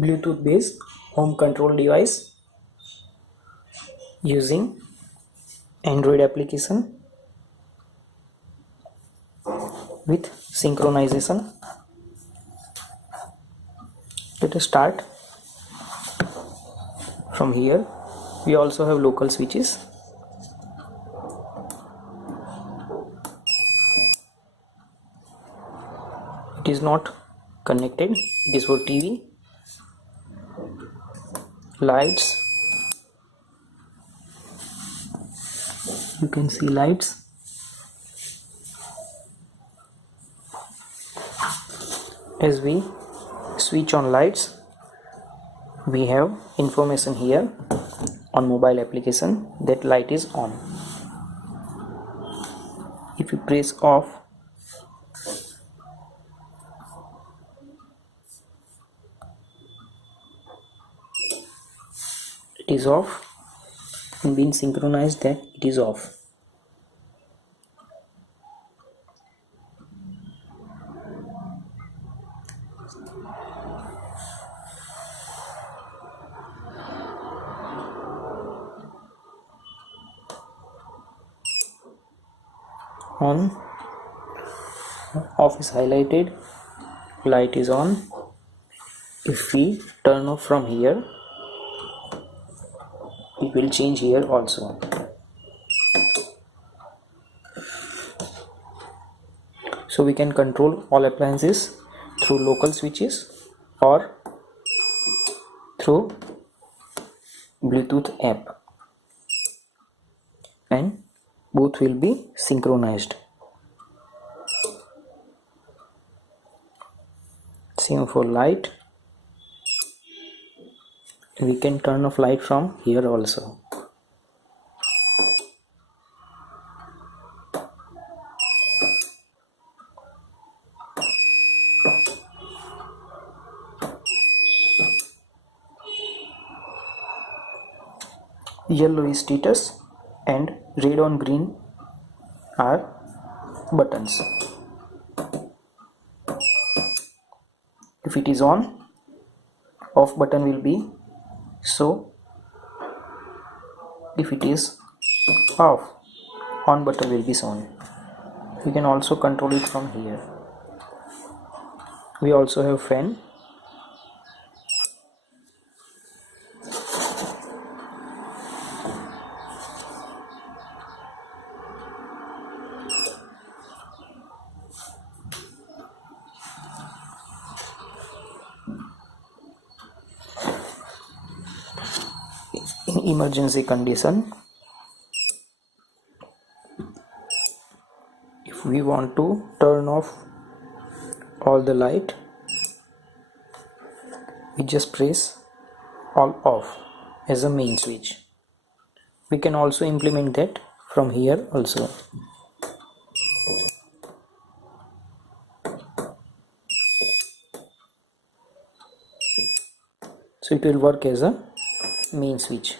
Bluetooth based home control device using Android application with synchronization. Let us start from here. We also have local switches. It is not connected, it is for TV. Lights, you can see lights. As we switch on lights, we have information here on mobile application that light is on. If you press off, it is off, and being synchronized that it is off. On, off is highlighted, light is on. If we turn off from here, it will change here also. So we can control all appliances through local switches or through Bluetooth app, and both will be synchronized. Same for light. We can turn off light from here also. Yellow is status and red on green are buttons. If it is on, off button will be so. If it is off, on button will be shown. We can also control it from here. We also have fan. In emergency condition, if we want to turn off all the light, we just press all off as a main switch. We can also implement that from here also. So it will work as a main switch.